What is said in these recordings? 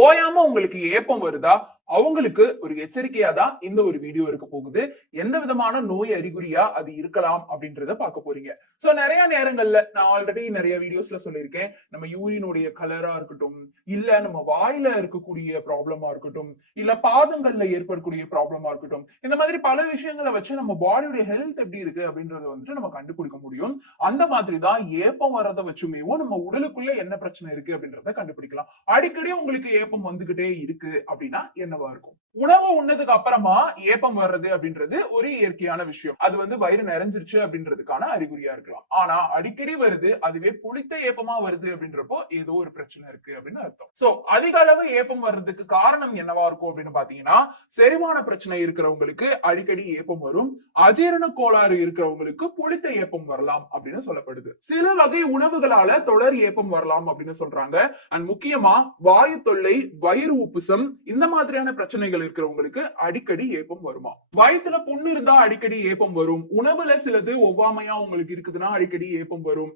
ஓயாம உங்களுக்கு ஏப்பம் வருதா? அவங்களுக்கு ஒரு எச்சரிக்கையா தான் இந்த ஒரு வீடியோ இருக்க போகுது. எந்த விதமான நோய் அறிகுறியா அது இருக்கலாம் அப்படின்றத பார்க்க போறீங்க. சோ நிறைய நேரங்கள்ல நான் ஆல்ரெடி நிறைய வீடியோஸ்ல சொல்லியிருக்கேன். நம்ம யூரினுடைய கலரா இருக்கட்டும் இல்ல நம்ம வாயில இருக்கக்கூடிய ப்ராப்ளமா இருக்கட்டும் இல்ல பாதங்கள்ல ஏற்படக்கூடிய ப்ராப்ளமா இருக்கட்டும் இந்த மாதிரி பல விஷயங்களை வச்சு நம்ம பாடியுடைய ஹெல்த் எப்படி இருக்கு அப்படின்றத வந்துட்டு நம்ம கண்டுபிடிக்க முடியும். அந்த மாதிரி தான் ஏப்பம் வர்றதை வச்சுமேவும் நம்ம உடலுக்குள்ள என்ன பிரச்சனை இருக்கு அப்படின்றத கண்டுபிடிக்கலாம். அடிக்கடி உங்களுக்கு ஏப்பம் வந்துகிட்டே இருக்கு அப்படின்னா என்னவா இருக்கும் உணவு உண்ணதுக்கு அப்புறமா ஏப்பம் வர்றது அப்படின்றது ஒரு இயற்கையான விஷயம். அது வந்து வயிறு நிறைஞ்சிருச்சு அப்படின்றதுக்கான அறிகுறியா இருக்கலாம். ஆனா அடிக்கடி வருது அதுவே புளித்த ஏப்பமா வருது அப்படின்றப்போ ஏதோ ஒரு பிரச்சனை இருக்கு அப்படின்னு அர்த்தம். சோ அதிக அளவு ஏப்பம் வர்றதுக்கு காரணம் என்னவா இருக்கும் அப்படின்னு பாத்தீங்கன்னா செரிமான பிரச்சனை இருக்கிறவங்களுக்கு அடிக்கடி ஏப்பம் வரும். அஜீரண கோளாறு இருக்கிறவங்களுக்கு புளித்த ஏப்பம் வரலாம் அப்படின்னு சொல்லப்படுது. சில வகை உணவுகளால தொடர் ஏப்பம் வரலாம் அப்படின்னு சொல்றாங்க. அண்ட் முக்கியமா வாயு தொல்லை வயிறு உப்புசம் இந்த மாதிரியான பிரச்சனைகள் இருக்கிறவங்களுக்கு அடிக்கடி ஏப்பம் வருமா? வயத்துல பொண்ணு இருந்தா அடிக்கடி ஏப்பம் வரும். உணவுல சிலது ஒவ்வாமையா உங்களுக்கு இருக்குதுன்னா அடிக்கடி ஏப்பம் வரும்.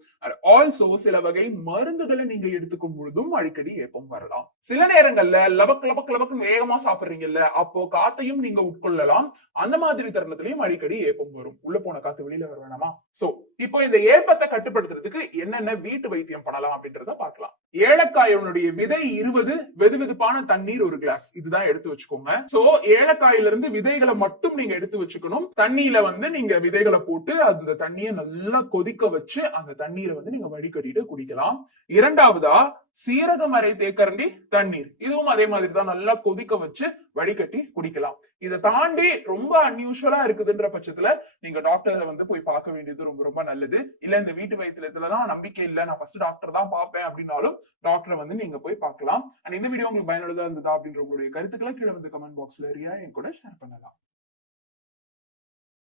ஆல்சோ சில வகை மருந்துகளை நீங்க எடுத்துக்கும் பொழுதும் அடிக்கடி ஏப்பம் வரலாம். சில நேரங்கள்ல லபக் லபக் லபக் வேகமா சாப்பிடுறீங்கல்ல அப்போ காத்தையும் நீங்க உட்கொள்ளலாம். அந்த மாதிரி தருணத்திலையும் அடிக்கடி ஏப்பம் வரும். உள்ள போன காத்து வெளியில வர வேணாமா? சோ இப்போ இந்த ஏப்பத்தை கட்டுப்படுத்துறதுக்கு என்னென்ன வீட்டு வைத்தியம் பண்ணலாம் அப்படின்றத பார்க்கலாம். ஏலக்காயோனுடைய விதை இருபது வெதுவெதுப்பான தண்ணீர் ஒரு கிளாஸ் இதுதான் எடுத்து வச்சுக்கோங்க. சோ ஏலக்காயில இருந்து விதைகளை மட்டும் நீங்க எடுத்து வச்சுக்கணும். தண்ணியில வந்து நீங்க விதைகளை போட்டு அந்த தண்ணியை நல்லா கொதிக்க வச்சு அந்த தண்ணீரை வந்து நீங்க வடிகட்டிட்டு குடிக்கலாம். இரண்டாவதா சீரகம் அரை தேக்கரண்டி தண்ணீர். இதுவும் அதே மாதிரி தான் நல்லா கொதிக்க வச்சு வடிகட்டி குடிக்கலாம். இதை தாண்டி ரொம்ப அன்யூஷுவலா இருக்குதுன்ற பட்சத்துல நீங்க டாக்டரை வந்து போய் பார்க்க வேண்டியது ரொம்ப ரொம்ப நல்லது. இல்ல இந்த வீட்டு வைத்தியத்துலதான் நம்பிக்கை இல்ல. நான் ஃபர்ஸ்ட் டாக்டர் தான் பார்ப்பேன் அப்படின்னாலும் டாக்டரை வந்து நீங்க போய் பார்க்கலாம். அண்ட் இந்த வீடியோ உங்களுக்கு பயனுள்ளதா இருந்ததா அப்படின்ற உங்களுடைய கருத்துக்களை கீழே வந்து கமெண்ட் பாக்ஸ்ல ரியா என் கூட ஷேர் பண்ணலாம்.